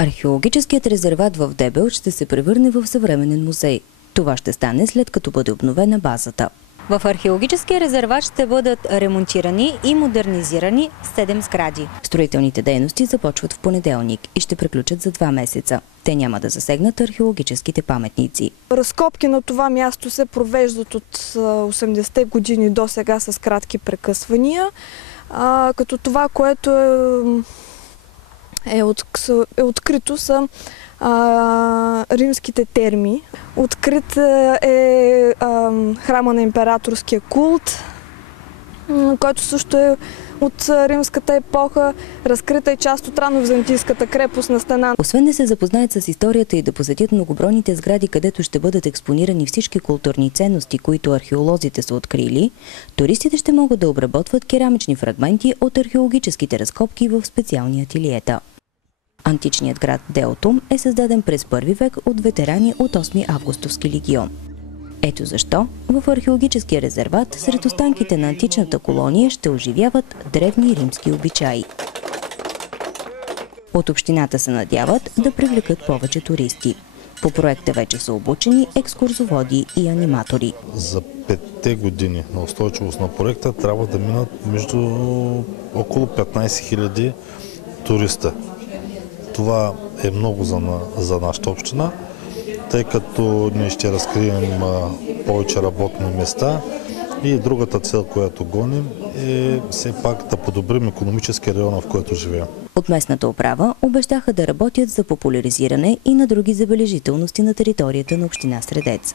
Археологическият резерват в Дебелт ще се превърне в съвременен музей. Това ще стане след като бъде обновена базата. В археологическия резерват ще бъдат ремонтирани и модернизирани 7 сгради. Строителните дейности започват в понеделник и ще приключат за 2 месеца. Те няма да засегнат археологическите паметници. Разкопки на това място се провеждат от 80-те години до сега с кратки прекъсвания, като това, което е открито са римските терми. Открит е храма на императорския култ, който също е от римската епоха. Разкрита е част от рано-византийската крепостна стена. Освен да се запознаят с историята и да посетят многобройните сгради, където ще бъдат експонирани всички културни ценности, които археолозите са открили, туристите ще могат да обработват керамични фрагменти от археологическите разкопки в специални ателиета. Античният град Делтум е създаден през 1 век от ветерани от 8 августовски легион. Ето защо в археологическия резерват сред останките на античната колония ще оживяват древни римски обичаи. От общината се надяват да привлекат повече туристи. По проекта вече са обучени екскурзоводи и аниматори. За 5 години на устойчивост на проекта трябва да минат между около 15 000 туриста. Това е много за нашата община, тъй като ние ще разкрием повече работни места и другата цел, която гоним, е все пак да подобрим икономическия район, в който живеем. От местната управа обещаха да работят за популяризиране и на други забележителности на територията на община Средец.